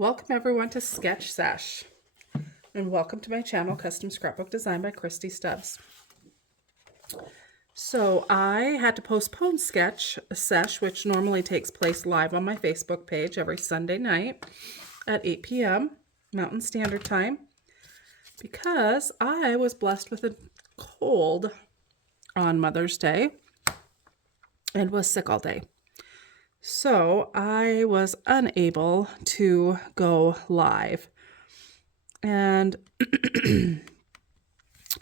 Welcome everyone to Sketch Sesh, and welcome to my channel, Custom Scrapbook Design by Christy Stubbs. So I had to postpone Sketch Sesh, which normally takes place live on my Facebook page every Sunday night at 8 p.m. Mountain Standard Time, because I was blessed with a cold on Mother's Day and was sick all day. So I was unable to go live. And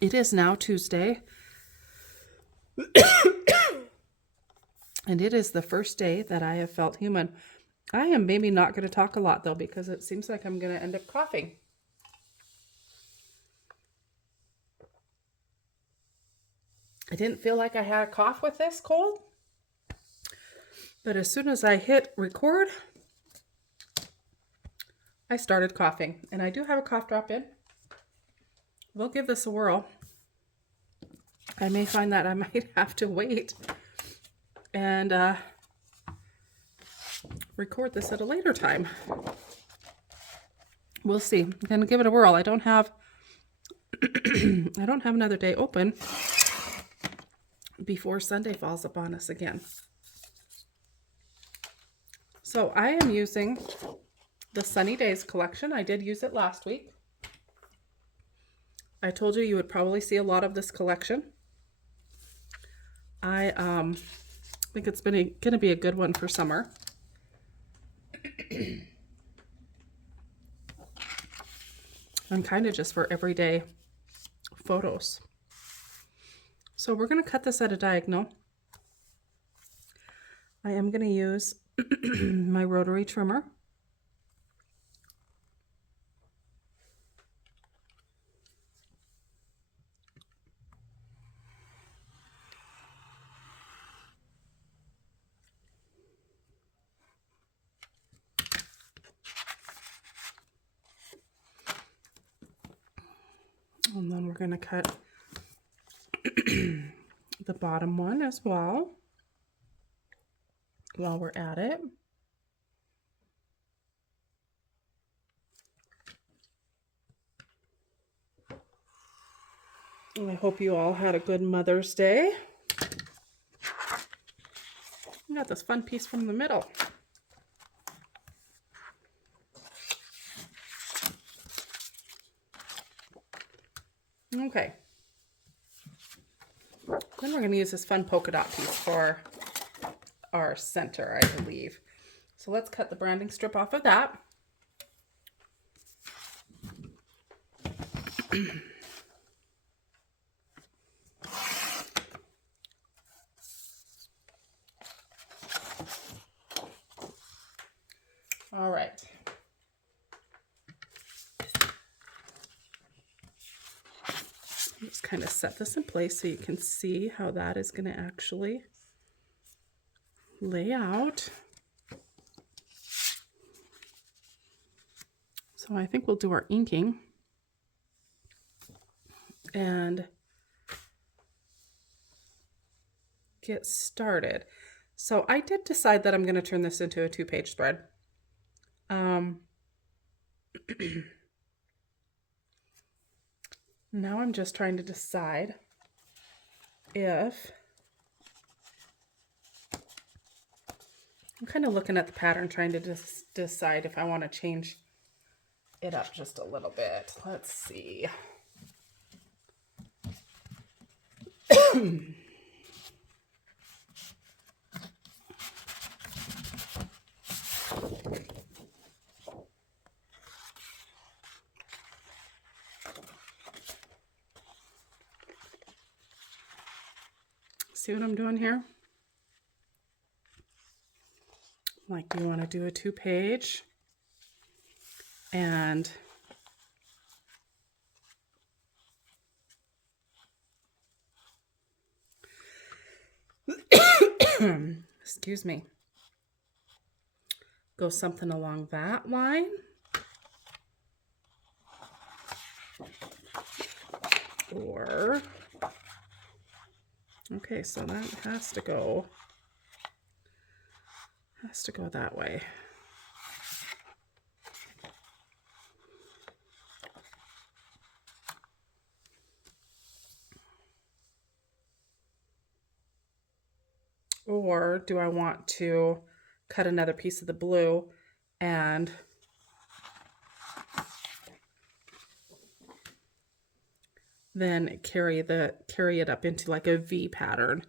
it is now Tuesday. And it is the first day that I have felt human. I am maybe not going to talk a lot though, because it seems like I'm going to end up coughing. I didn't feel like I had a cough with this cold. But as soon as I hit record, I started coughing. And I do have a cough drop in. We'll give this a whirl. I may find that I might have to wait and record this at a later time. We'll see. I'm gonna give it a whirl. I don't have another day open before Sunday falls upon us again. So I am using the Sunny Days collection. I did use it last week. I told you would probably see a lot of this collection. I think it's going to be a good one for summer. And kind of just for everyday photos. So we're going to cut this at a diagonal. I am going to use my rotary trimmer. And then we're going to cut the bottom one as well while we're at it. And I hope you all had a good Mother's Day. We got this fun piece from the middle. Okay. Then we're going to use this fun polka dot piece for our center, I believe. So let's cut the branding strip off of that. All right. Just kind of set this in place so you can see how that is going to actually lay out. So I think we'll do our inking and get started. So I did decide that I'm going to turn this into a 2-page spread. Now I'm just trying to decide if I'm kind of looking at the pattern, trying to decide if I want to change it up just a little bit. Let's see. See what I'm doing here? Like, you want to do a 2-page and excuse me, go something along that line. Or okay, so that has to go that way. or do I want to cut another piece of the blue and then carry it up into like a V pattern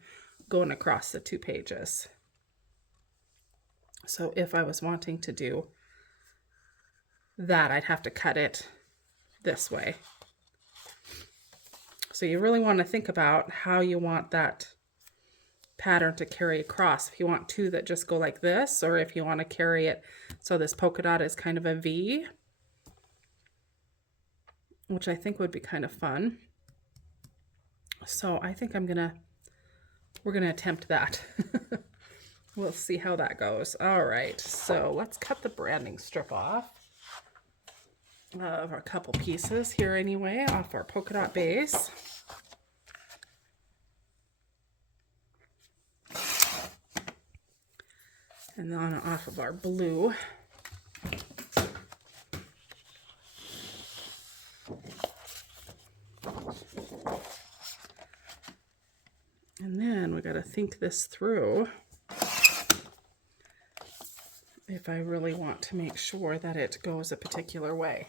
going across the 2 pages. So if I was wanting to do that, I'd have to cut it this way. So you really want to think about how you want that pattern to carry across. If you want 2 that just go like this, or if you want to carry it so this polka dot is kind of a V, which I think would be kind of fun. So I think we're gonna attempt that. We'll see how that goes. All right, so let's cut the branding strip off of a couple pieces here anyway, off our polka dot base. And then off of our blue. And then we got to think this through if I really want to make sure that it goes a particular way.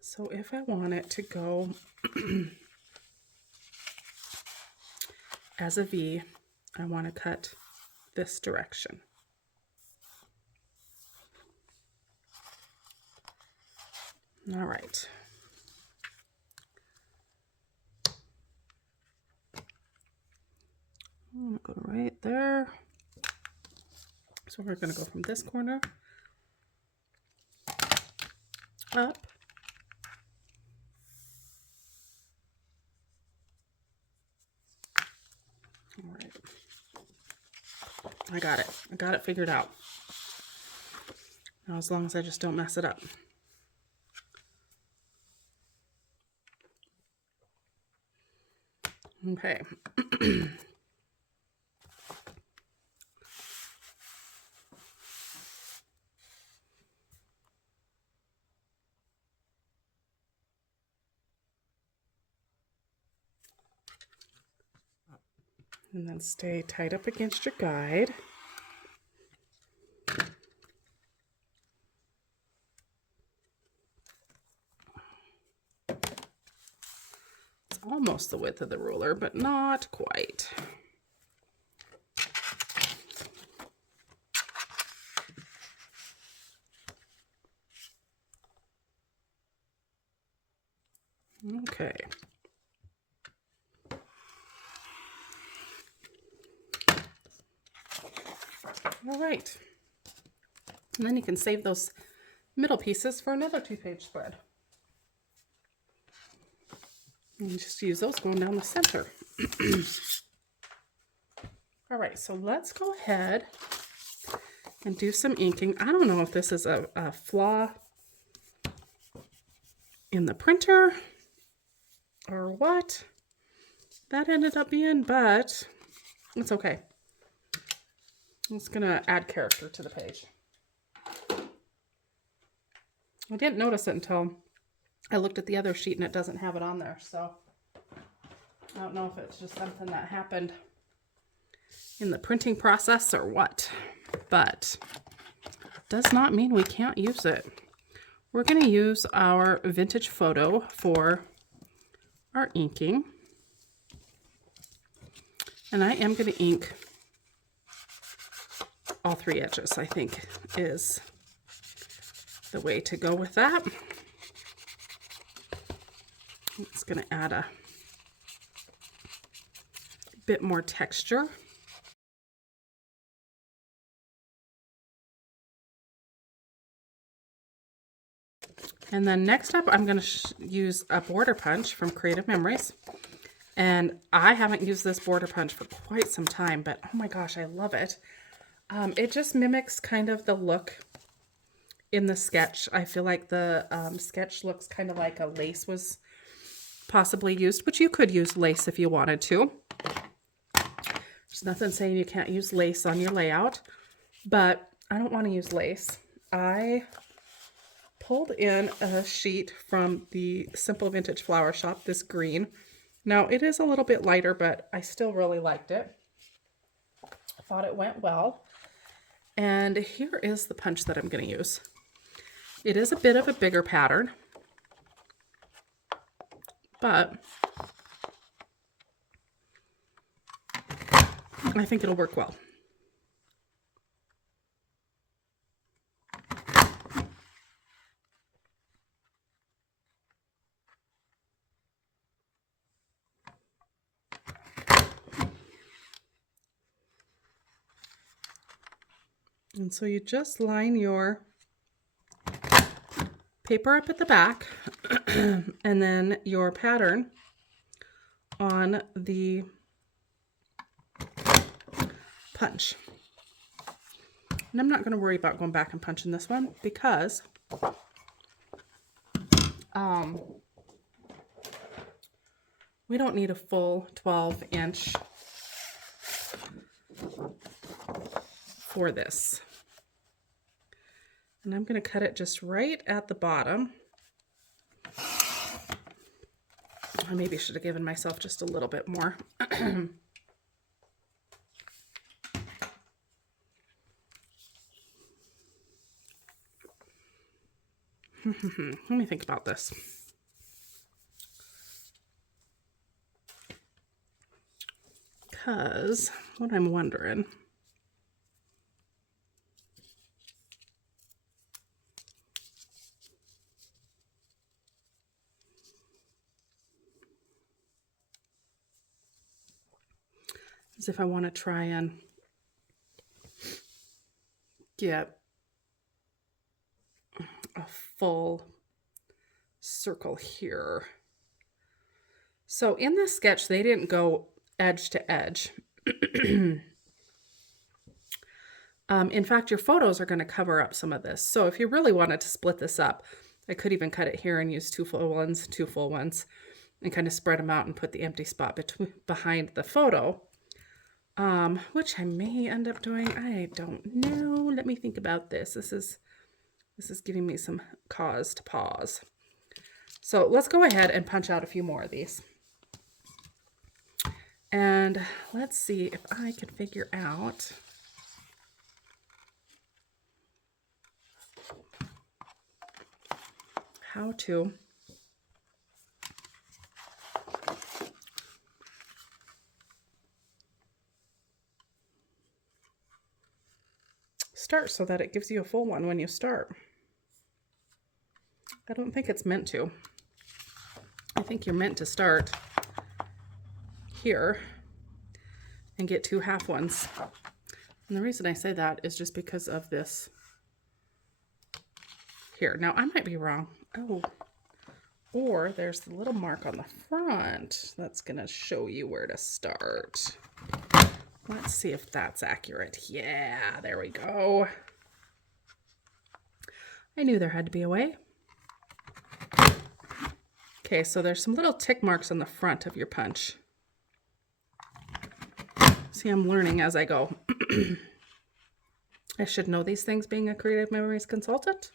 So if I want it to go as a V, I want to cut this direction. All right. I'm going to go right there. So we're going to go from this corner up. All right. I got it. I got it figured out. Now, as long as I just don't mess it up. Okay. And then stay tight up against your guide. It's almost the width of the ruler, but not quite. Okay. All right. And then you can save those middle pieces for another 2-page spread. And just use those going down the center. All right, so let's go ahead and do some inking. I don't know if this is a flaw in the printer or what that ended up being, but it's okay. It's gonna add character to the page. I didn't notice it until I looked at the other sheet and it doesn't have it on there, so I don't know if it's just something that happened in the printing process or what, but does not mean we can't use it. We're gonna use our vintage photo for our inking, and I am gonna ink all 3 edges, I think, is the way to go with that. It's going to add a bit more texture. And then next up, I'm going to use a border punch from Creative Memories. And I haven't used this border punch for quite some time, but oh my gosh, I love it. It just mimics kind of the look in the sketch. I feel like the sketch looks kind of like a lace was possibly used, which you could use lace if you wanted to. There's nothing saying you can't use lace on your layout, but I don't want to use lace. I pulled in a sheet from the Simple Vintage Flower Shop, this green. Now it is a little bit lighter, but I still really liked it. I thought it went well. And here is the punch that I'm going to use. It is a bit of a bigger pattern, but I think it'll work well. And so you just line your paper up at the back and then your pattern on the punch. And I'm not going to worry about going back and punching this one because we don't need a full 12-inch for this. And I'm going to cut it just right at the bottom. I maybe should have given myself just a little bit more. Let me think about this. Because what I'm wondering is if I want to try and get a full circle here. So in this sketch, they didn't go edge to edge. In fact, your photos are going to cover up some of this. So if you really wanted to split this up, I could even cut it here and use two full ones, and kind of spread them out and put the empty spot behind the photo, which I may end up doing. I don't know. Let me think about this. This is giving me some cause to pause. So let's go ahead and punch out a few more of these. And let's see if I can figure out how to start so that it gives you a full one when you start. I don't think it's meant to. I think you're meant to start here and get two half ones. And the reason I say that is just because of this here. Now I might be wrong. Oh, or there's the little mark on the front that's gonna show you where to start. Let's see if that's accurate. Yeah, there we go. I knew there had to be a way. Okay, so there's some little tick marks on the front of your punch. See, I'm learning as I go. I should know these things being a creative memories consultant,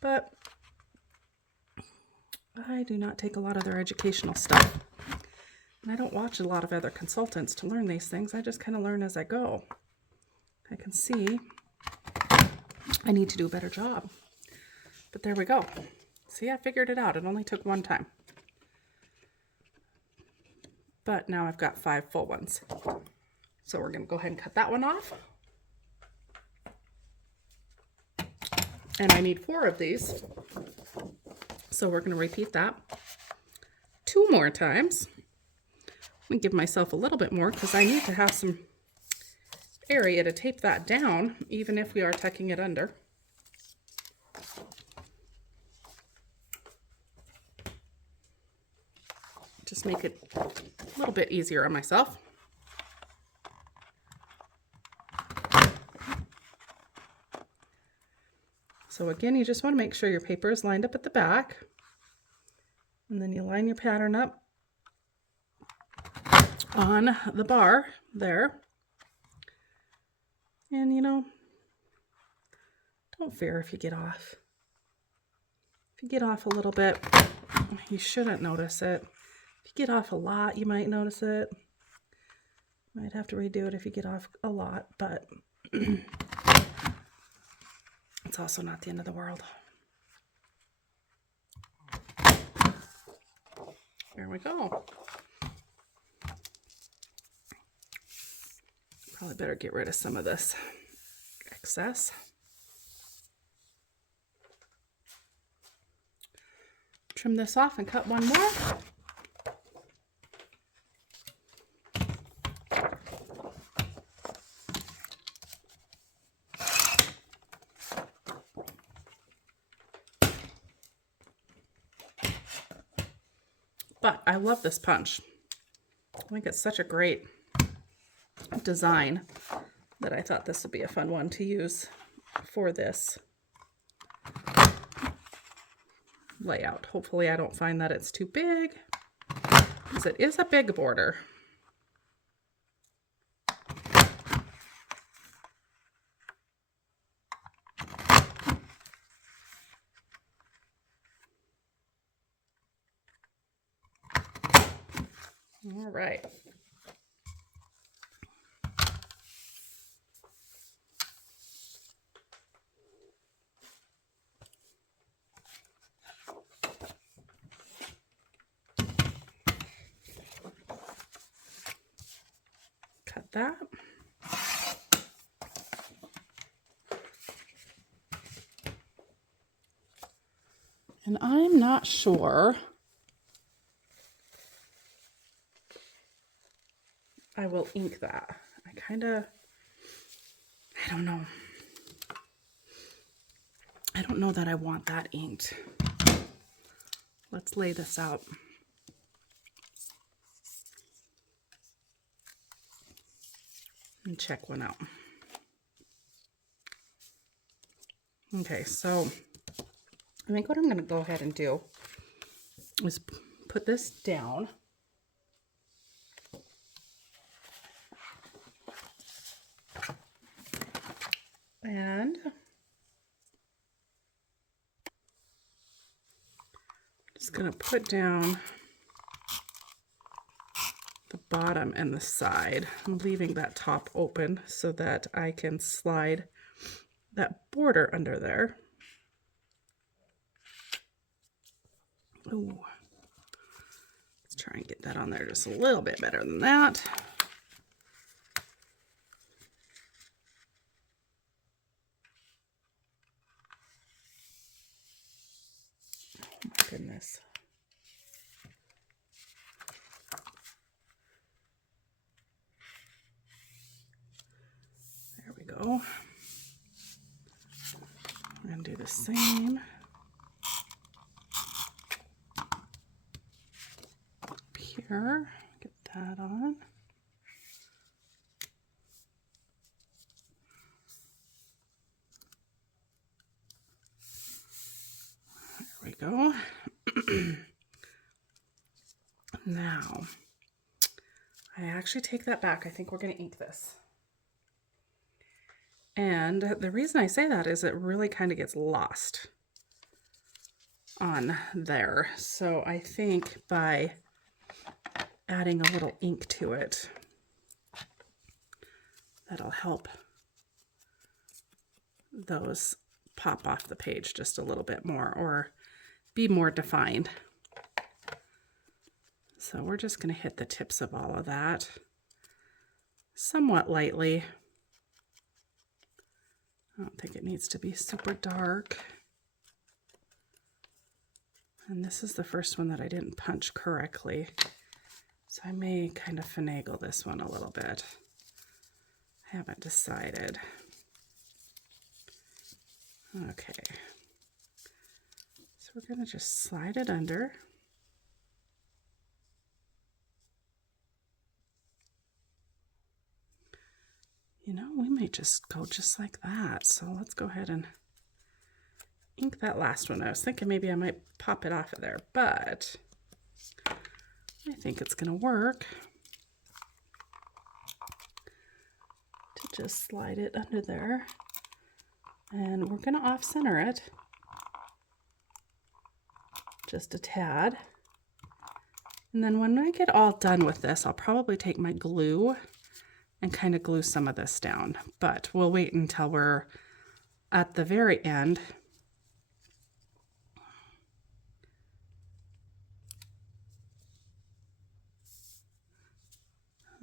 but I do not take a lot of their educational stuff. And I don't watch a lot of other consultants to learn these things. I just kind of learn as I go. I can see I need to do a better job. But there we go. See, I figured it out. It only took one time. But now I've got 5 full ones. So we're going to go ahead and cut that one off. And I need 4 of these. So we're going to repeat that 2 more times. Let me give myself a little bit more because I need to have some area to tape that down, even if we are tucking it under. Just make it a little bit easier on myself. So again, you just want to make sure your paper is lined up at the back, and then you line your pattern up on the bar there. And you know, don't fear if you get off. If you get off a little bit, you shouldn't notice it. If you get off a lot, you might notice it. Might have to redo it if you get off a lot, but it's also not the end of the world. There we go. Probably better get rid of some of this excess. Trim this off and cut one more. But I love this punch. I think it's such a great design that I thought this would be a fun one to use for this layout. Hopefully I don't find that it's too big, because it is a big border. All right. Cut that. And I'm not sure I will ink that. I don't know. I don't know that I want that inked. Let's lay this out. And check one out. Okay, so I think what I'm going to go ahead and do is put this down. And just going to put down the bottom and the side. I'm leaving that top open so that I can slide that border under there. Ooh. Let's try and get that on there just a little bit better than that. Oh my goodness. There we go. We're going to do the same up here. Get that on. There we go. Now, I actually take that back. I think we're going to ink this. And the reason I say that is it really kind of gets lost on there. So I think by adding a little ink to it, that'll help those pop off the page just a little bit more or be more defined. So we're just going to hit the tips of all of that somewhat lightly. I don't think it needs to be super dark. And this is the first one that I didn't punch correctly. So I may kind of finagle this one a little bit. I haven't decided. Okay. So we're going to just slide it under. You know, we may just go just like that. So let's go ahead and ink that last one. I was thinking maybe I might pop it off of there, but I think it's going to work. just slide it under there. And we're going to off-center it just a tad. And then when I get all done with this, I'll probably take my glue and kind of glue some of this down. But we'll wait until we're at the very end.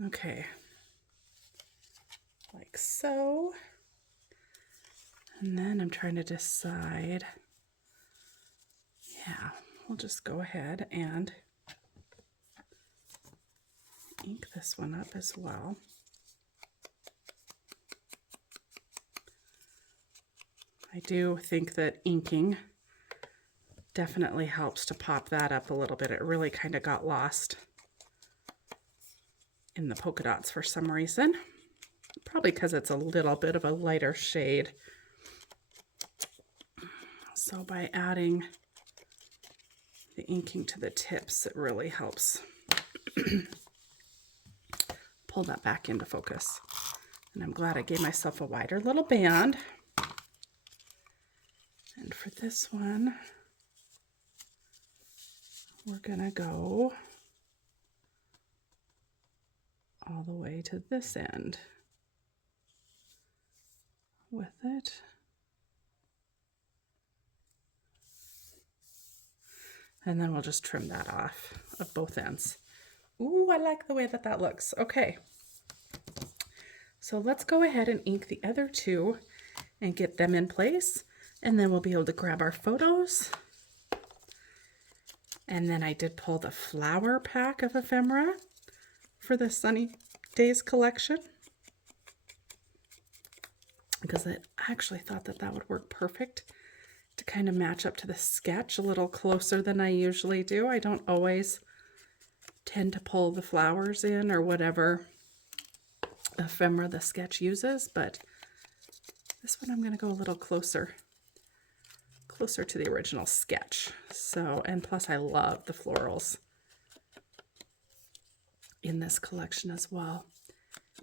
Okay, like so. And then I'm trying to decide, yeah, we'll just go ahead and ink this one up as well. I do think that inking definitely helps to pop that up a little bit. It really kind of got lost in the polka dots for some reason. Probably because it's a little bit of a lighter shade. So by adding the inking to the tips, it really helps pull that back into focus. And I'm glad I gave myself a wider little band. And for this one, we're gonna go all the way to this end with it. And then we'll just trim that off of both ends. Ooh, I like the way that that looks. Okay. So let's go ahead and ink the other two and get them in place. And then we'll be able to grab our photos. And then I did pull the flower pack of ephemera for the Sunny Days collection, because I actually thought that that would work perfect to kind of match up to the sketch a little closer than I usually do. I don't always tend to pull the flowers in or whatever ephemera the sketch uses, but this one I'm going to go a little closer to the original sketch. So, and plus I love the florals in this collection as well.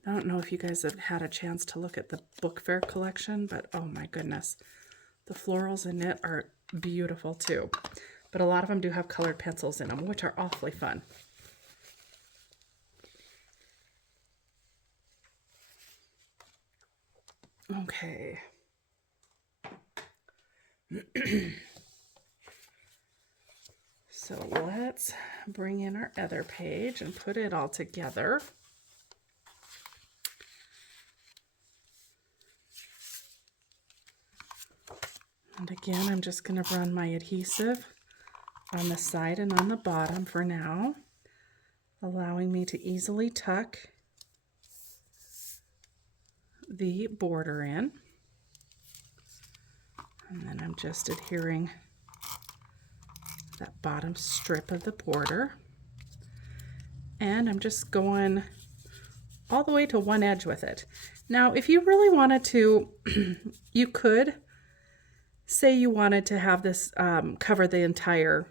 I don't know if you guys have had a chance to look at the book fair collection, but oh my goodness, the florals in it are beautiful too. But a lot of them do have colored pencils in them, which are awfully fun. Okay. So let's bring in our other page and put it all together. And again, I'm just going to run my adhesive on the side and on the bottom for now, allowing me to easily tuck the border in. And then I'm just adhering that bottom strip of the border. And I'm just going all the way to one edge with it. Now, if you really wanted to, you could say you wanted to have this cover the entire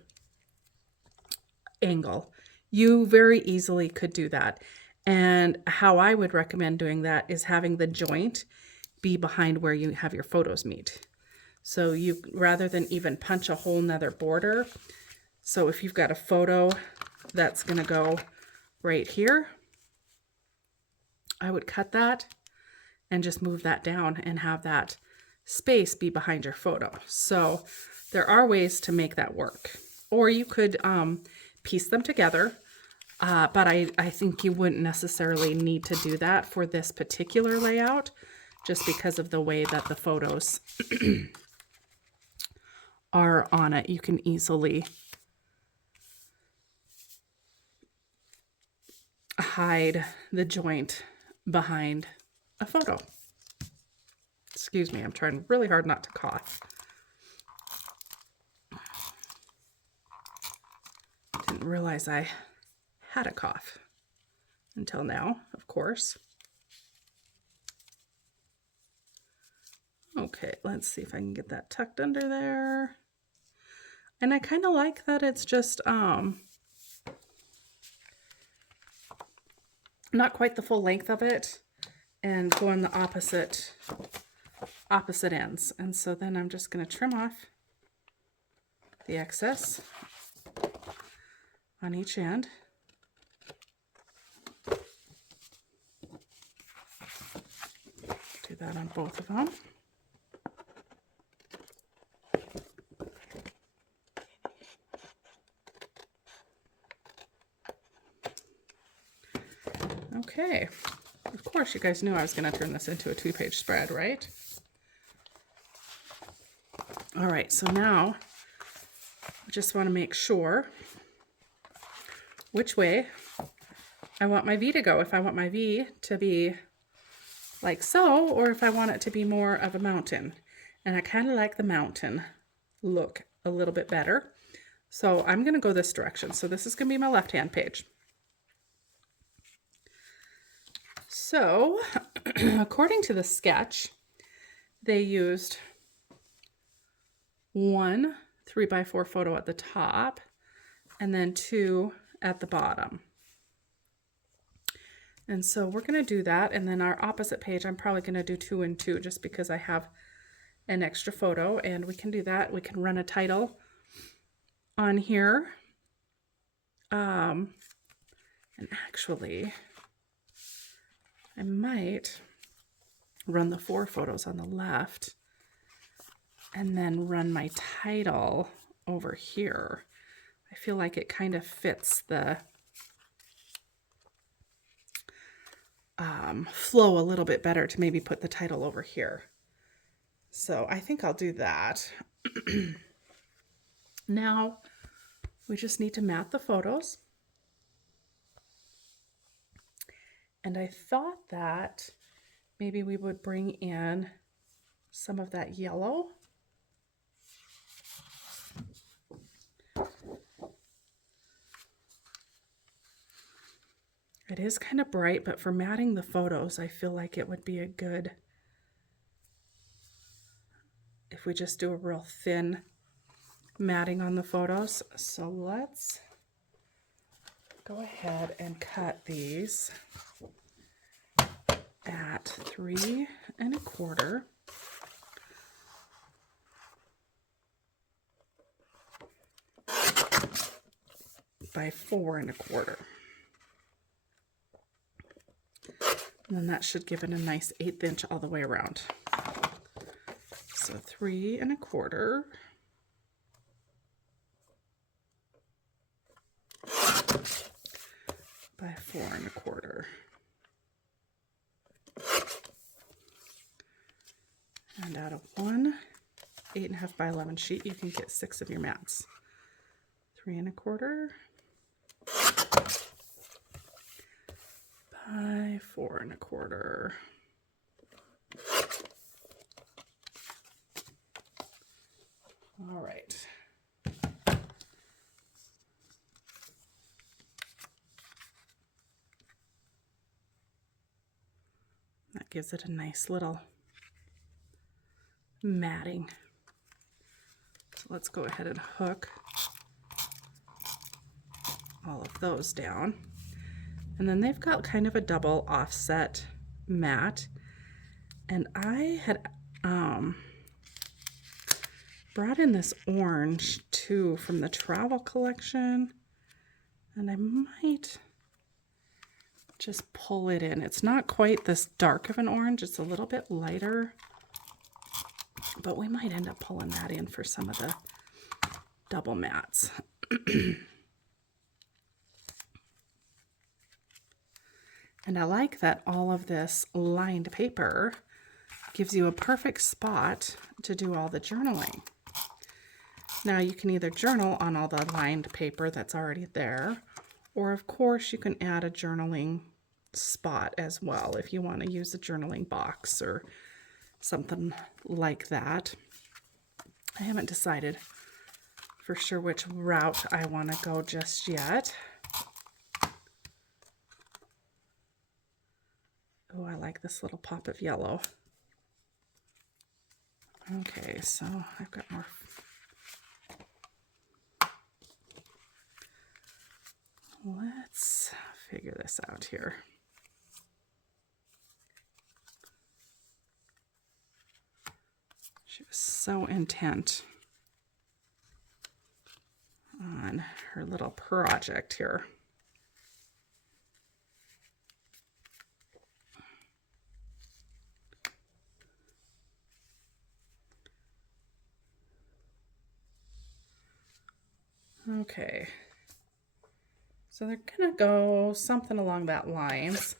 angle. You very easily could do that. And how I would recommend doing that is having the joint be behind where you have your photos meet. So you, rather than even punch a whole nother border, so if you've got a photo that's going to go right here, I would cut that and just move that down and have that space be behind your photo. So there are ways to make that work. Or you could piece them together, but I think you wouldn't necessarily need to do that for this particular layout, just because of the way that the photos are on it. You can easily hide the joint behind a photo. Excuse me, I'm trying really hard not to cough. Didn't realize I had a cough until now, of course. Okay, let's see if I can get that tucked under there. And I kind of like that it's just not quite the full length of it. and go on the opposite ends. And so then I'm just going to trim off the excess on each end. Do that on both of them. Okay, of course you guys knew I was going to turn this into a 2-page spread, right? All right, so now I just want to make sure which way I want my V to go. If I want my V to be like so, or if I want it to be more of a mountain. And I kind of like the mountain look a little bit better. So I'm going to go this direction. So this is going to be my left-hand page. So according to the sketch, they used one 3x4 photo at the top and then 2 at the bottom. And so we're going to do that. And then our opposite page, I'm probably going to do 2 and 2 just because I have an extra photo, and we can do that. We can run a title on here. And actually, I might run the 4 photos on the left and then run my title over here. I feel like it kind of fits the flow a little bit better to maybe put the title over here. So I think I'll do that. Now we just need to mat the photos. And I thought that maybe we would bring in some of that yellow. It is kind of bright, but for matting the photos, I feel like it would be a good, if we just do a real thin matting on the photos. So let's go ahead and cut these at 3 1/4 by 4 1/4. And then that should give it a nice 1/8 inch all the way around. So 3 1/4 by 4 1/4. And out of one 8.5 by 11 sheet, you can get 6 of your mats. 3 1/4 by 4 1/4. All right. That gives it a nice little matting. So let's go ahead and hook all of those down. And then they've got kind of a double offset mat. And I had brought in this orange too from the travel collection. And I might just pull it in. It's not quite this dark of an orange. It's a little bit lighter. But we might end up pulling that in for some of the double mats. And I like that all of this lined paper gives you a perfect spot to do all the journaling. Now you can either journal on all the lined paper that's already there, or of course you can add a journaling spot as well if you want to use a journaling box or something like that. I haven't decided for sure which route I want to go just yet. Oh, I like this little pop of yellow. Okay, so I've got more. Let's figure this out here. She was so intent on her little project here. Okay, so they're gonna go something along that lines.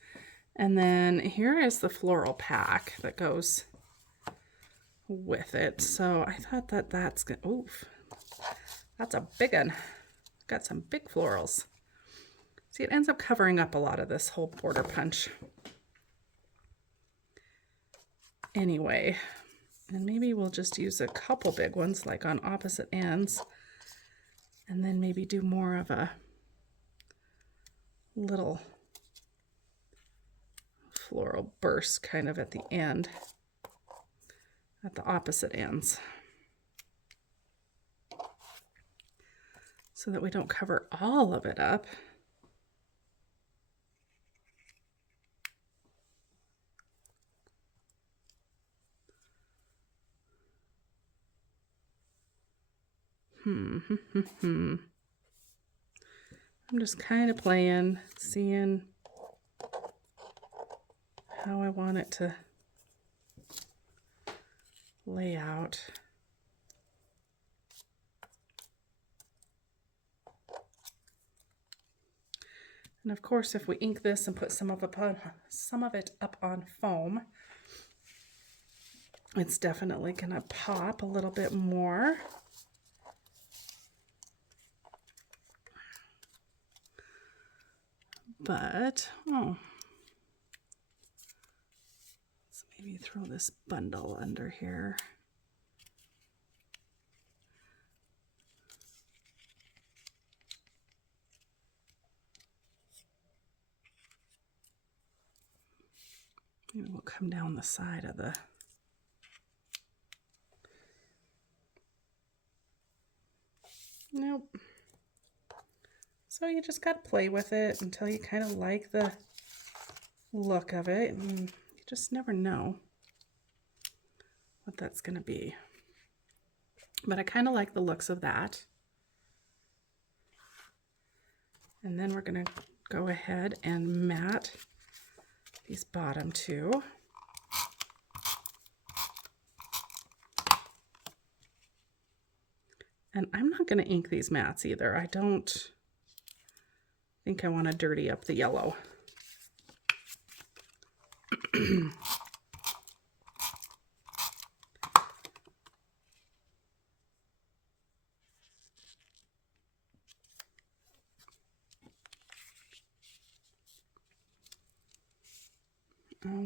And then here is the floral pack that goes with it. So I thought that that's good. Oof, that's a big one. Got some big florals. See, it ends up covering up a lot of this whole border punch. Anyway, and maybe we'll just use a couple big ones like on opposite ends, and then maybe do more of a little floral burst kind of at the end, at the opposite ends, so that we don't cover all of it up. I'm just kind of playing, seeing how I want it to lay out. And of course, if we ink this and put some of it up on foam, it's definitely gonna pop a little bit more. But, let's maybe throw this bundle under here. Maybe we'll come down the side of the... Nope. So you just got to play with it until you kind of like the look of it, and you just never know what that's going to be. But I kind of like the looks of that. And then we're going to go ahead and mat these bottom two. And I'm not going to ink these mats either. I don't think I want to dirty up the yellow.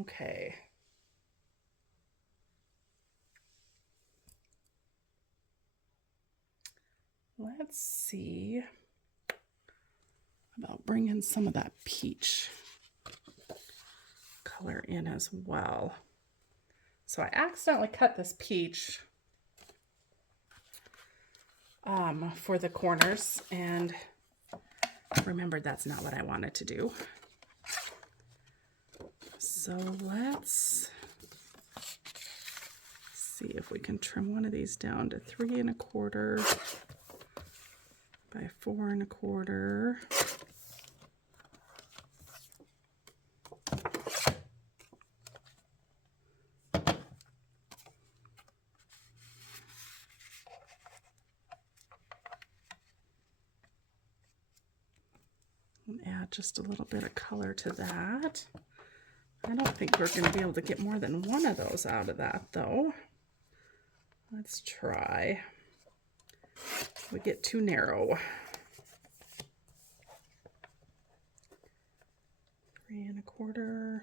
Okay. Let's see about bringing some of that peach color in as well. So I accidentally cut this peach for the corners, and remembered that's not what I wanted to do. So let's see if we can trim one of these down to 3 1/4 by 4 1/4. And add just a little bit of color to that. I don't think we're going to be able to get more than one of those out of that, though. Let's try. We get too narrow. 3 1/4.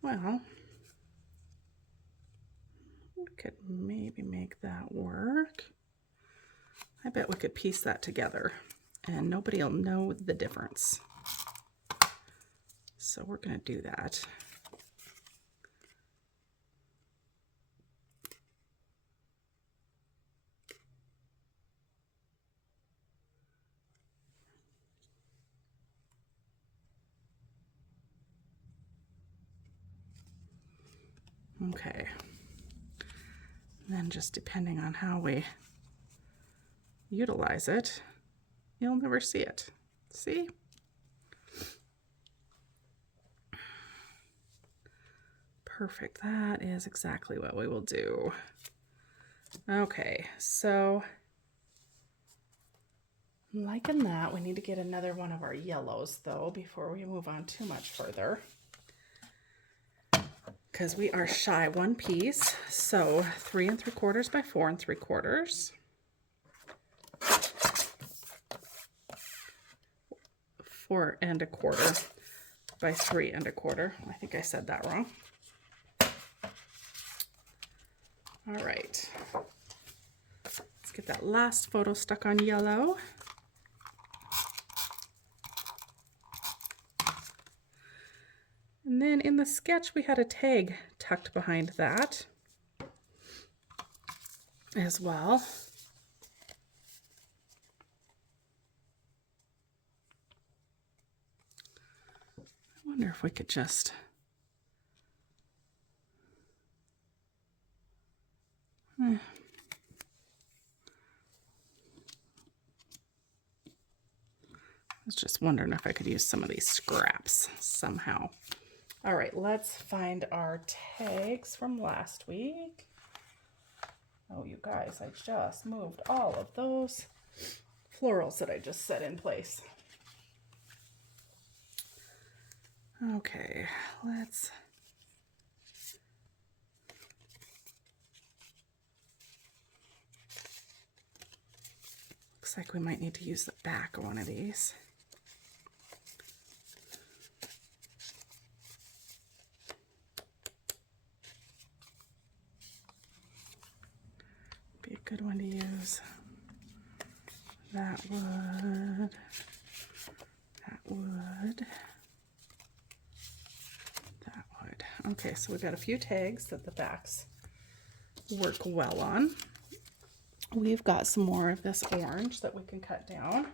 Well, we could maybe make that work. I bet we could piece that together and nobody will know the difference. So we're going to do that. Okay. And then just depending on how we utilize it, you'll never see it. See? Perfect. That is exactly what we will do. Okay, so I'm liking that. We need to get another one of our yellows though before we move on too much further, because we are shy one piece. So 3 3/4 by 4 3/4. 4 1/4 by 3 1/4. I think I said that wrong. All right, let's get that last photo stuck on yellow. And then in the sketch, we had a tag tucked behind that as well. I wonder if we could just I was just wondering if I could use some of these scraps somehow. All right, let's find our tags from last week. Oh, you guys, I just moved all of those florals that I just set in place. Okay, let's looks like we might need to use the back of one of these. Be a good one to use. That would. That would. That would. Okay, so we've got a few tags that the backs work well on. We've got some more of this orange that we can cut down.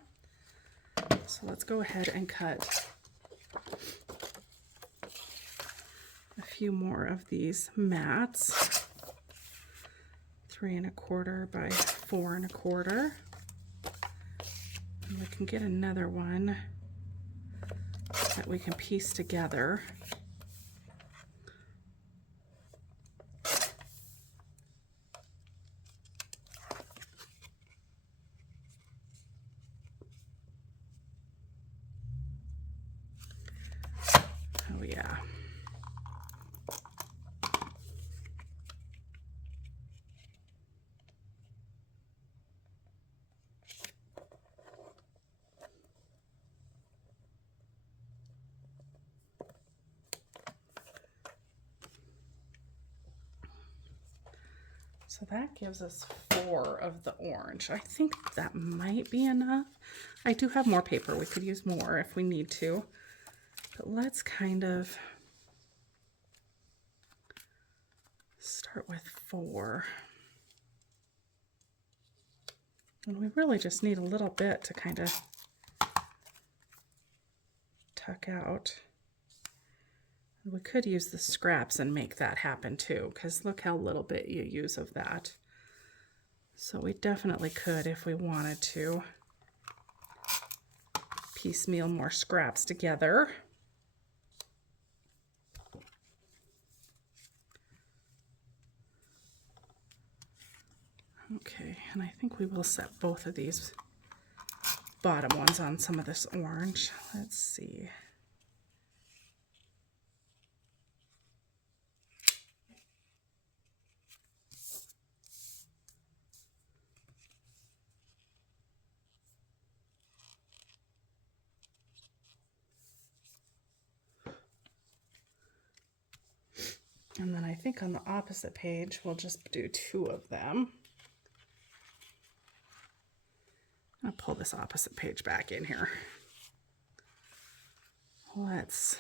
So let's go ahead and cut a few more of these mats. 3 1/4 by 4 1/4. And we can get another one that we can piece together. Oh yeah. So that gives us 4 of the orange. I think that might be enough. I do have more paper. We could use more if we need to. But let's kind of start with 4. And we really just need a little bit to kind of tuck out. We could use the scraps and make that happen too, because look how little bit you use of that. So we definitely could, if we wanted to, piecemeal more scraps together. Okay, and I think we will set both of these bottom ones on some of this orange. Let's see. And then I think on the opposite page, we'll just do 2 of them. I'll pull this opposite page back in here. Let's,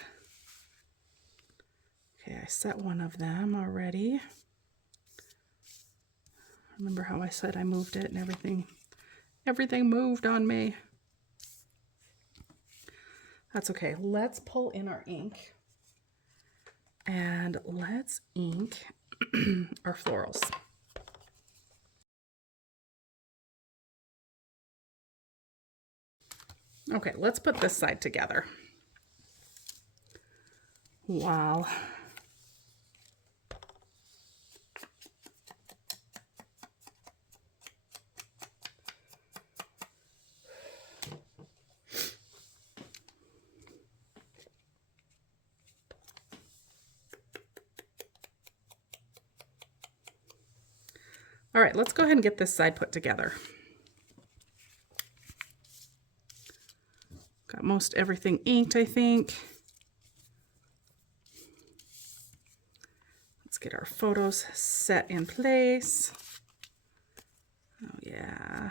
okay, I set one of them already. Remember how I said I moved it and everything moved on me. That's okay. Let's pull in our ink and let's ink our florals. Okay, let's put this side together. Wow. All right, let's go ahead and get this side put together. Got most everything inked, I think. Let's get our photos set in place. Oh yeah.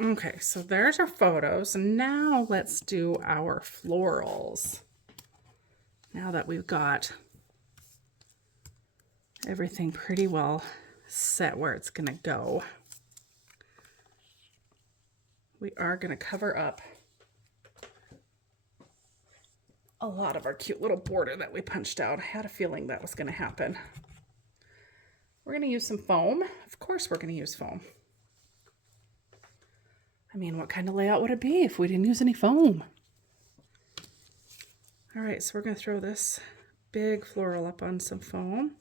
Okay, so there's our photos. Now let's do our florals. Now that we've got everything pretty well set where it's gonna go, we are gonna cover up a lot of our cute little border that we punched out. I had a feeling that was gonna happen. We're gonna use some foam. Of course we're gonna use foam. I mean, what kind of layout would it be if we didn't use any foam? All right, so we're gonna throw this big floral up on some foam.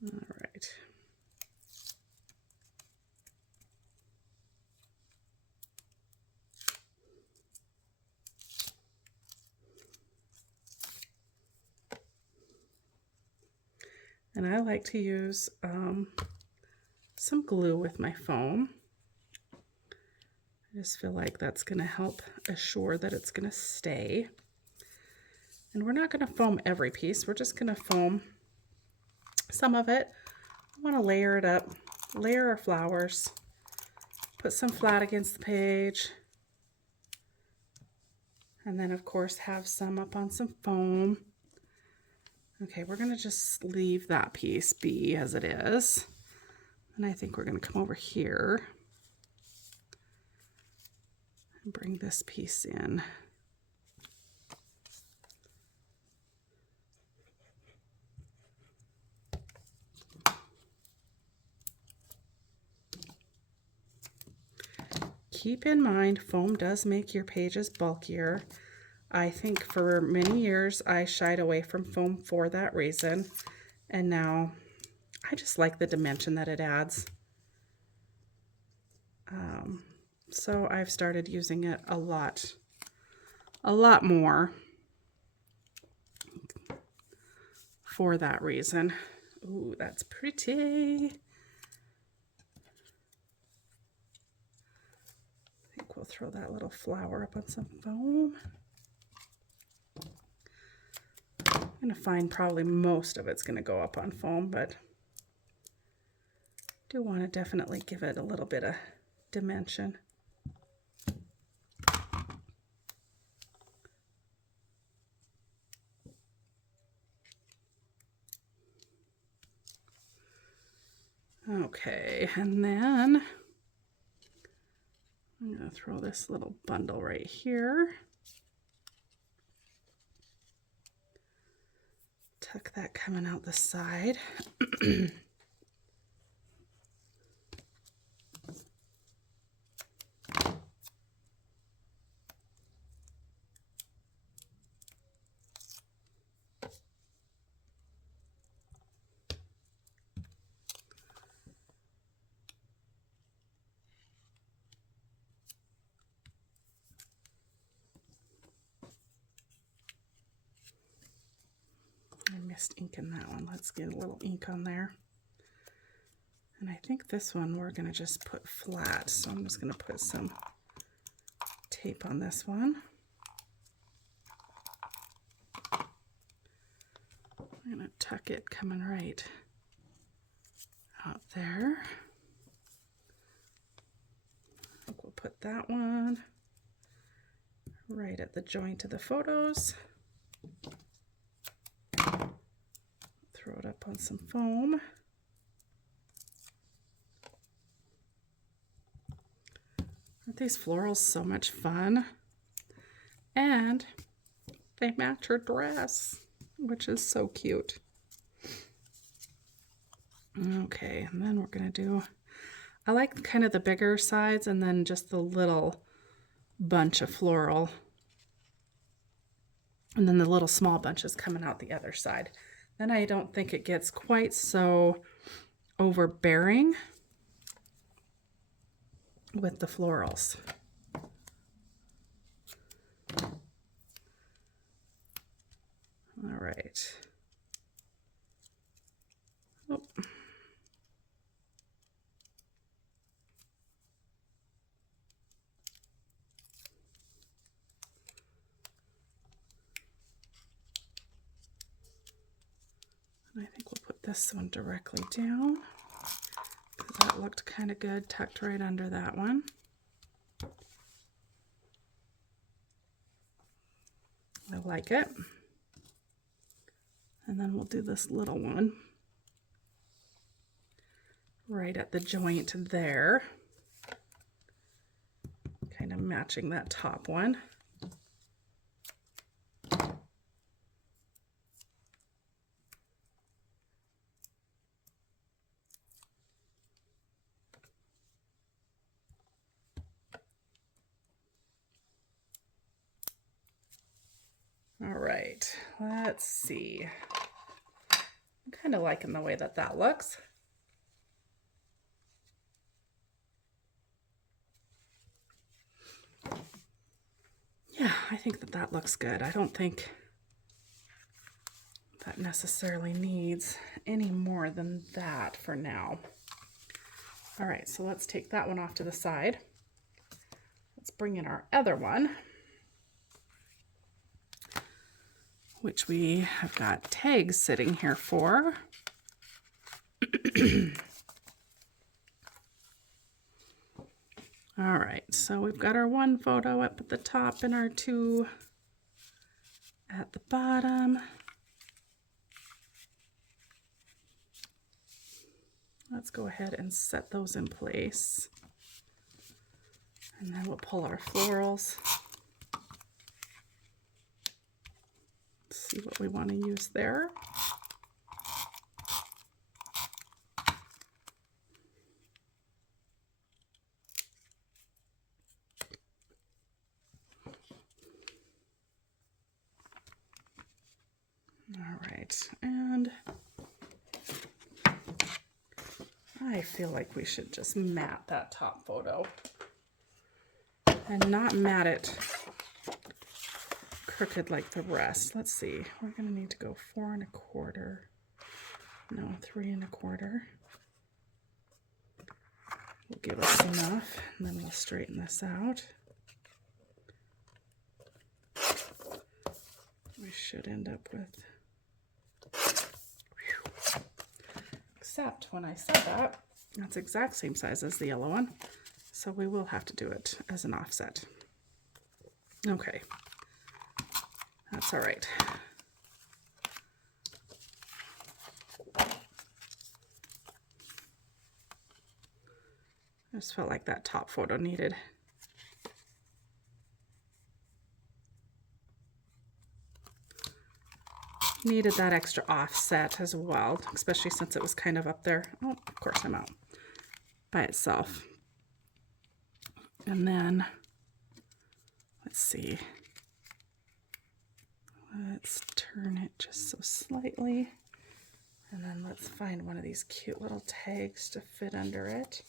All right. And I like to use some glue with my foam. I just feel like that's going to help assure that it's going to stay. And we're not going to foam every piece. We're just going to foam some of it. I want to layer it up, layer our flowers, put some flat against the page, and then of course have some up on some foam. Okay, we're going to just leave that piece be as it is. And I think we're going to come over here and bring this piece in. Keep in mind, foam does make your pages bulkier. I think for many years I shied away from foam for that reason, and now I just like the dimension that it adds. So I've started using it a lot more for that reason. Ooh, that's pretty. We'll throw that little flower up on some foam. I'm going to find probably most of it's going to go up on foam, but I do want to definitely give it a little bit of dimension. Okay, and then I'm going to throw this little bundle right here. Tuck that coming out the side. I missed ink in that one. Let's get a little ink on there. And I think this one we're going to just put flat. So I'm just going to put some tape on this one. I'm going to tuck it coming right out there. I think we'll put that one right at the joint of the photos. Throw it up on some foam. Aren't these florals so much fun? And they match her dress, which is so cute. Okay, and then we're gonna do, I like kind of the bigger sides and then just the little bunch of floral. And then the little small bunches coming out the other side. Then I don't think it gets quite so overbearing with the florals. All right. Oh. I think we'll put this one directly down because that looked kind of good, tucked right under that one. I like it. And then we'll do this little one right at the joint there, kind of matching that top one. All right, let's see. I'm kind of liking the way that that looks. Yeah, I think that that looks good. I don't think that necessarily needs any more than that for now. All right, so let's take that one off to the side. Let's bring in our other one, which we have got tags sitting here for. All right, so we've got our one photo up at the top and our two at the bottom. Let's go ahead and set those in place. And then we'll pull our florals. See what we want to use there. All right, and I feel like we should just mat that top photo and not mat it crooked like the rest. Let's see, we're gonna need to go 4 1/4. No, 3 1/4. Will give us enough, and then we'll straighten this out. We should end up with, except when I said that, that's the exact same size as the yellow one, so we will have to do it as an offset. Okay, that's all right. just felt like that top photo needed that extra offset as well, especially since it was kind of up there. Oh, of course I'm out by itself. And then, let's see. Let's turn it just so slightly. And then let's find one of these cute little tags to fit under it.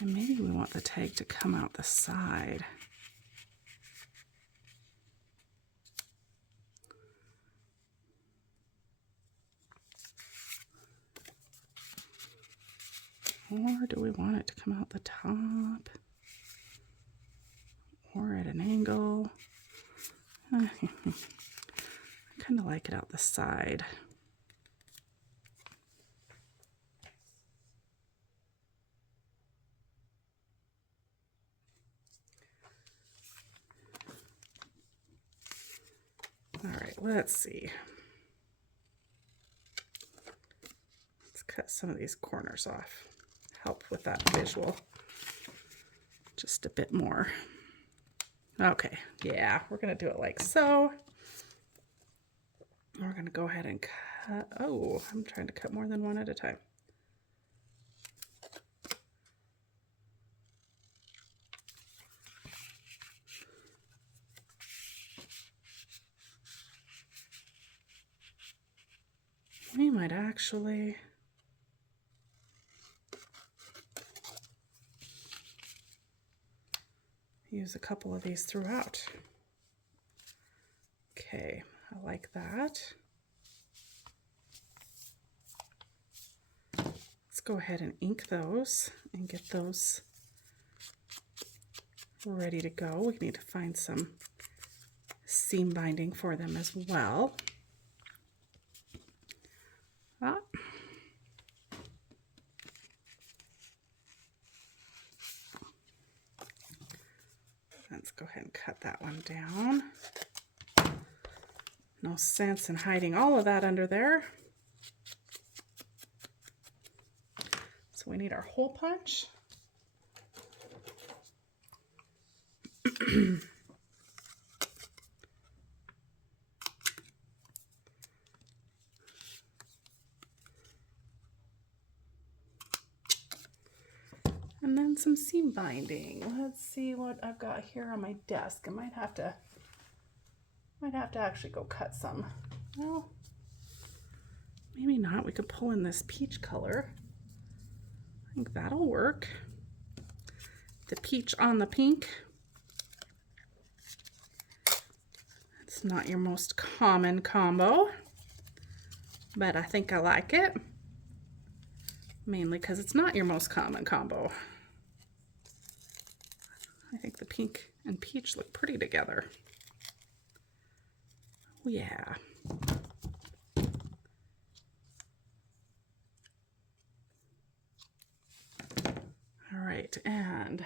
And maybe we want the tag to come out the side. Or do we want it to come out the top? Or at an angle? I kind of like it out the side. All right, let's see. Let's cut some of these corners off. Help with that visual just a bit more. Okay, yeah, we're gonna do it like so. We're gonna go ahead and cut. Oh, I'm trying to cut more than one at a time. We might actually use a couple of these throughout. Okay, I like that. Let's go ahead and ink those and get those ready to go. We need to find some seam binding for them as well. Let's go ahead and cut that one down. No sense in hiding all of that under there. So we need our hole punch. And then some seam binding. Let's see what I've got here on my desk. I might have to actually go cut some. Well, maybe not. We could pull in this peach color. I think that'll work. The peach on the pink. It's not your most common combo, but I think I like it. Mainly because it's not your most common combo. I think the pink and peach look pretty together. Yeah. All right, and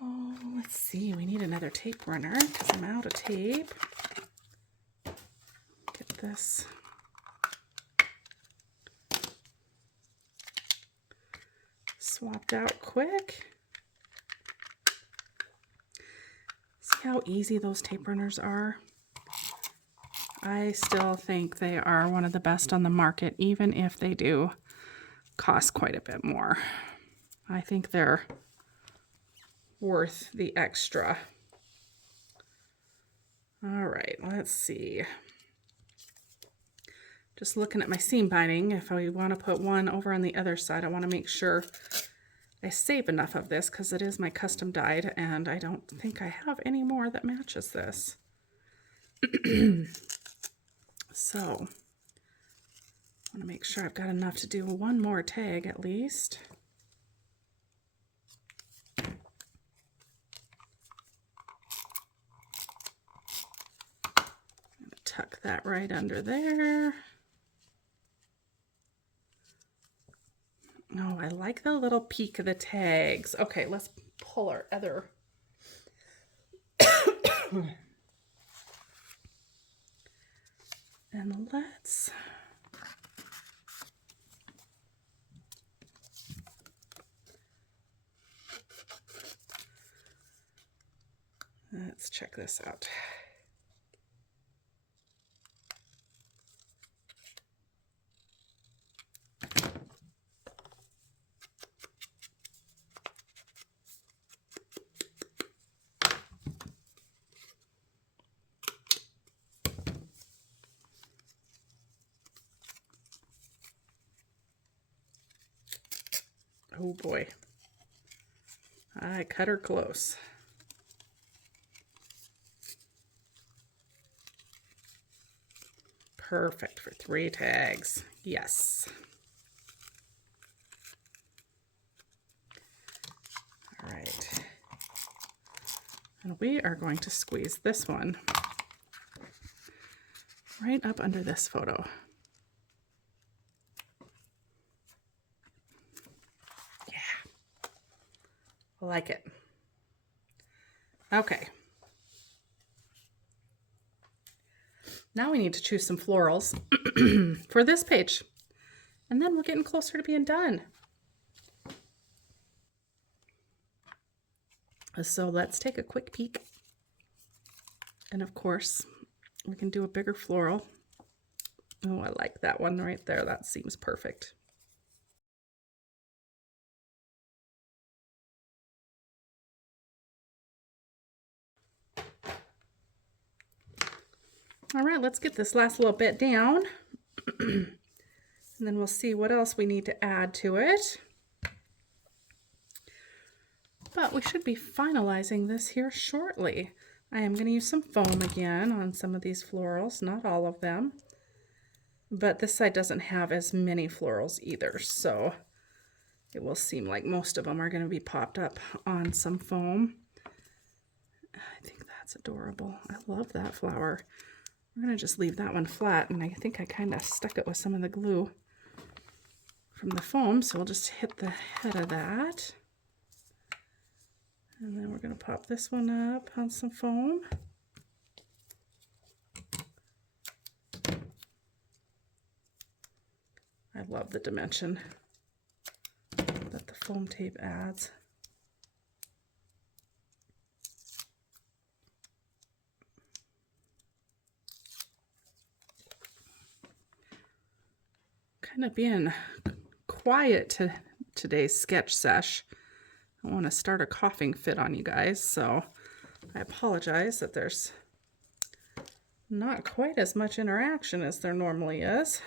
oh, let's see, we need another tape runner because I'm out of tape. Get this swapped out quick. See how easy those tape runners are? I still think they are one of the best on the market, even if they do cost quite a bit more. I think they're worth the extra. All right, let's see. Just looking at my seam binding, if I want to put one over on the other side, I want to make sure I save enough of this because it is my custom dyed and I don't think I have any more that matches this. So, I want to make sure I've got enough to do one more tag at least. I'm going to tuck that right under there. Oh, I like the little peek of the tags. Okay, let's pull our other. And let's Let's check this out. Oh boy, I cut her close. Perfect for 3 tags. Yes. All right. And we are going to squeeze this one right up under this photo. Yeah. I like it. Okay. Now we need to choose some florals for this page. And then we're getting closer to being done. So let's take a quick peek. And of course, we can do a bigger floral. Oh, I like that one right there. That seems perfect. All right, let's get this last little bit down. And then we'll see what else we need to add to it. But we should be finalizing this here shortly. I am going to use some foam again on some of these florals, not all of them. But this side doesn't have as many florals either, so it will seem like most of them are going to be popped up on some foam. I think that's adorable. I love that flower. We're going to just leave that one flat, and I think I kind of stuck it with some of the glue from the foam, so we'll just hit the head of that. And then we're going to pop this one up on some foam. I love the dimension that the foam tape adds. Kind of being quiet to today's sketch sesh. I want to start a coughing fit on you guys, so I apologize that there's not quite as much interaction as there normally is.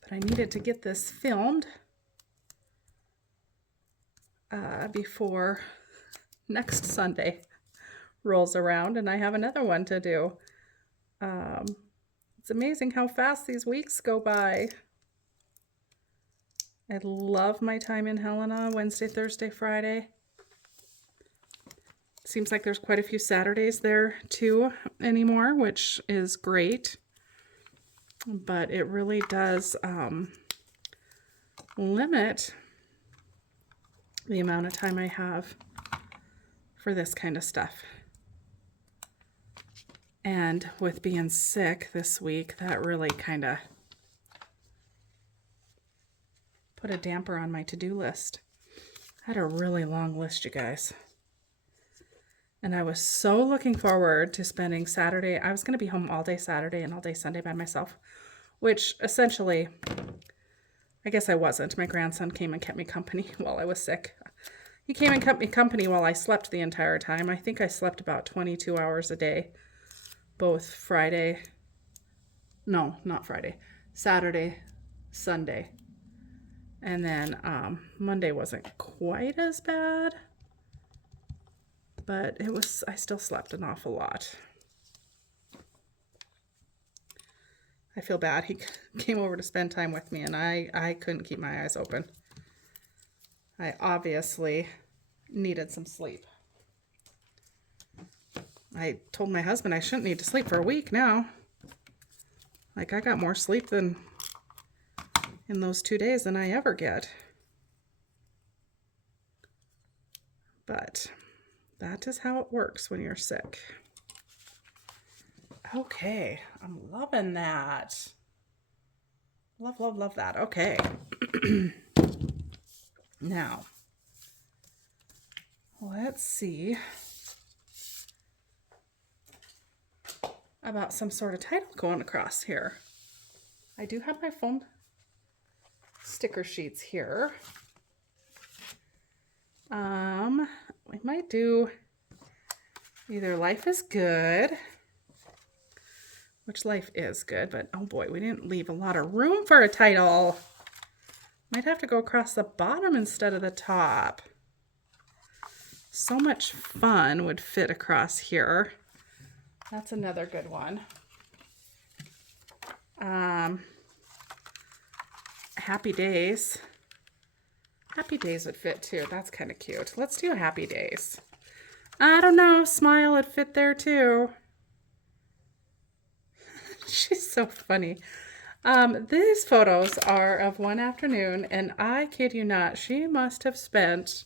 But I needed to get this filmed before next Sunday rolls around, and I have another one to do. It's amazing how fast these weeks go by. I love my time in Helena, Wednesday, Thursday, Friday. Seems like there's quite a few Saturdays there too anymore, which is great. But it really does limit the amount of time I have for this kind of stuff. And with being sick this week, that really kind of put a damper on my to-do list. I had a really long list, you guys. And I was so looking forward to spending Saturday. I was going to be home all day Saturday and all day Sunday by myself, which essentially, I guess I wasn't. My grandson came and kept me company while I was sick. He came and kept me company while I slept the entire time. I think I slept about 22 hours a day, both Friday, no, not Friday, Saturday, Sunday. And then Monday wasn't quite as bad, but it was, I still slept an awful lot. I feel bad. He came over to spend time with me, and I couldn't keep my eyes open. I obviously needed some sleep. I told my husband I shouldn't need to sleep for a week now. Like, I got more sleep than in those 2 days than I ever get. But that is how it works when you're sick. Okay, I'm loving that. Love, love, love that. Okay. Now, let's see about some sort of title going across here. I do have my foam sticker sheets here. We might do either Life is Good, which life is good, but oh boy, we didn't leave a lot of room for a title. Might have to go across the bottom instead of the top. So Much Fun would fit across here. That's another good one. Happy Days. Happy Days would fit too. That's kind of cute. Let's do Happy Days. I don't know. Smile would fit there too. She's so funny. These photos are of one afternoon, and I kid you not, she must have spent,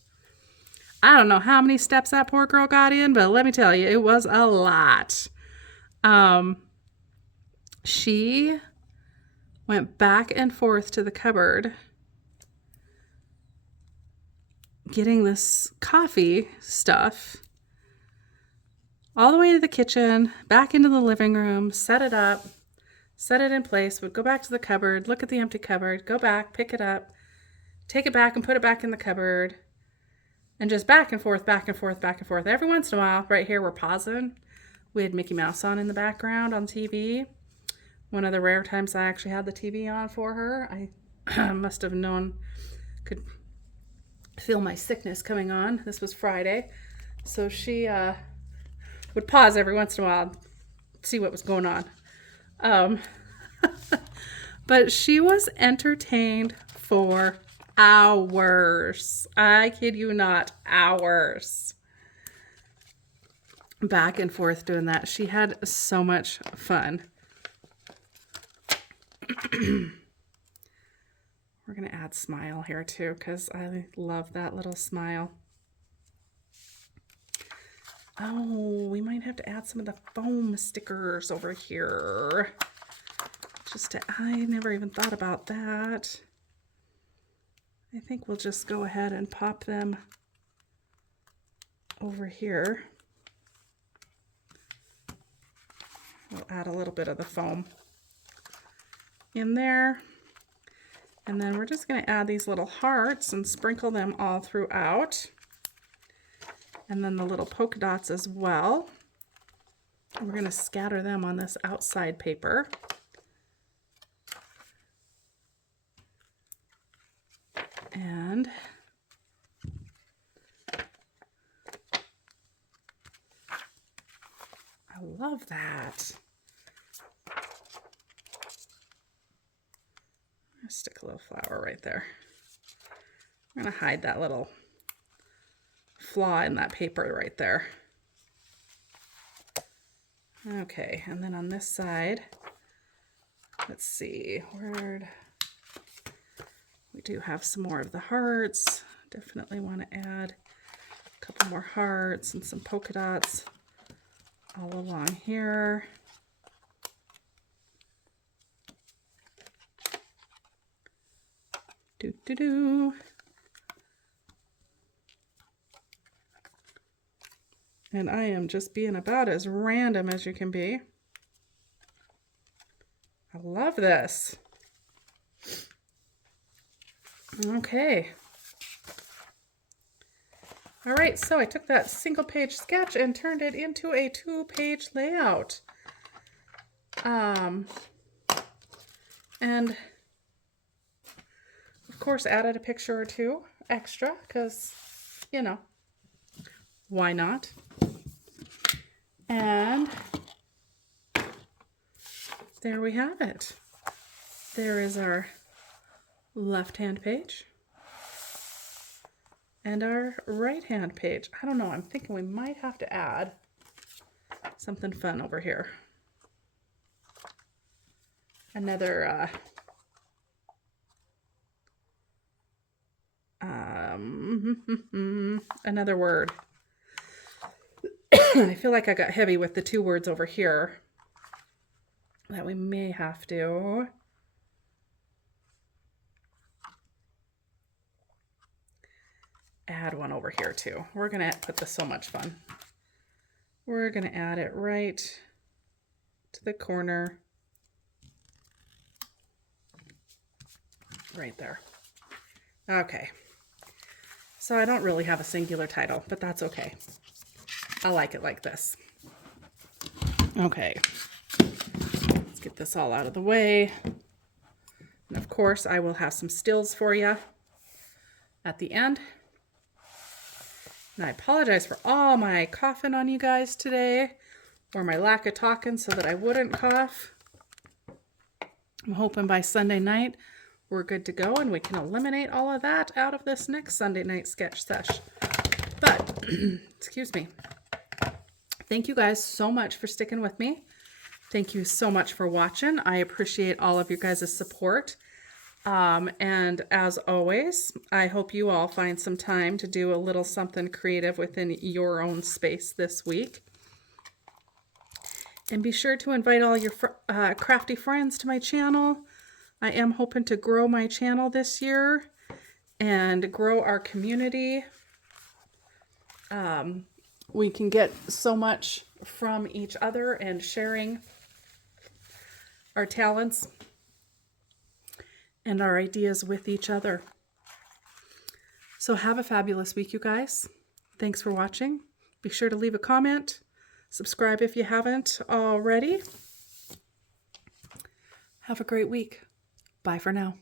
I don't know how many steps that poor girl got in, but let me tell you, it was a lot. She went back and forth to the cupboard getting this coffee stuff all the way to the kitchen, back into the living room, set it up, set it in place, would go back to the cupboard, look at the empty cupboard, go back, pick it up, take it back and put it back in the cupboard, and just back and forth, back and forth, back and forth. Every once in a while, right here, we're pausing. We had Mickey Mouse on in the background on TV. One of the rare times I actually had the TV on for her. I must have known, could feel my sickness coming on. This was Friday. So she would pause every once in a while, see what was going on. But she was entertained for hours. I kid you not, hours. Back and forth doing that. She had so much fun. We're going to add Smile here too, because I love that little smile. Oh, we might have to add some of the foam stickers over here. I never even thought about that. I think we'll just go ahead and pop them over here. We'll add a little bit of the foam in there. And then we're just going to add these little hearts and sprinkle them all throughout. And then the little polka dots as well. And we're going to scatter them on this outside paper. And I love that. Stick a little flower right there. I'm going to hide that little flaw in that paper right there. Okay, and then on this side, let's see, we do have some more of the hearts. Definitely want to add a couple more hearts and some polka dots all along here. And I am just being about as random as you can be. I love this. Okay. All right, so I took that single page sketch and turned it into a 2-page layout. And of course added a picture or two extra because, you know, why not? And there we have it. There is our left-hand page and our right-hand page. I don't know, I'm thinking we might have to add something fun over here. Another another word. I feel like I got heavy with the 2 words over here that we may have to. add one over here too. We're going to put this so much fun. We're going to add it right to the corner. Right there. Okay. So I don't really have a singular title, but that's okay. I like it like this. Okay. Let's get this all out of the way. And of course, I will have some stills for you at the end. And I apologize for all my coughing on you guys today, or my lack of talking so that I wouldn't cough. I'm hoping by Sunday night we're good to go and we can eliminate all of that out of this next Sunday night sketch sesh. But, excuse me. Thank you guys so much for sticking with me. Thank you so much for watching. I appreciate all of your guys' support. And as always, I hope you all find some time to do a little something creative within your own space this week. And be sure to invite all your crafty friends to my channel. I am hoping to grow my channel this year and grow our community. We can get so much from each other and sharing our talents and our ideas with each other. So have a fabulous week, you guys. Thanks for watching. Be sure to leave a comment. Subscribe if you haven't already. Have a great week. Bye for now.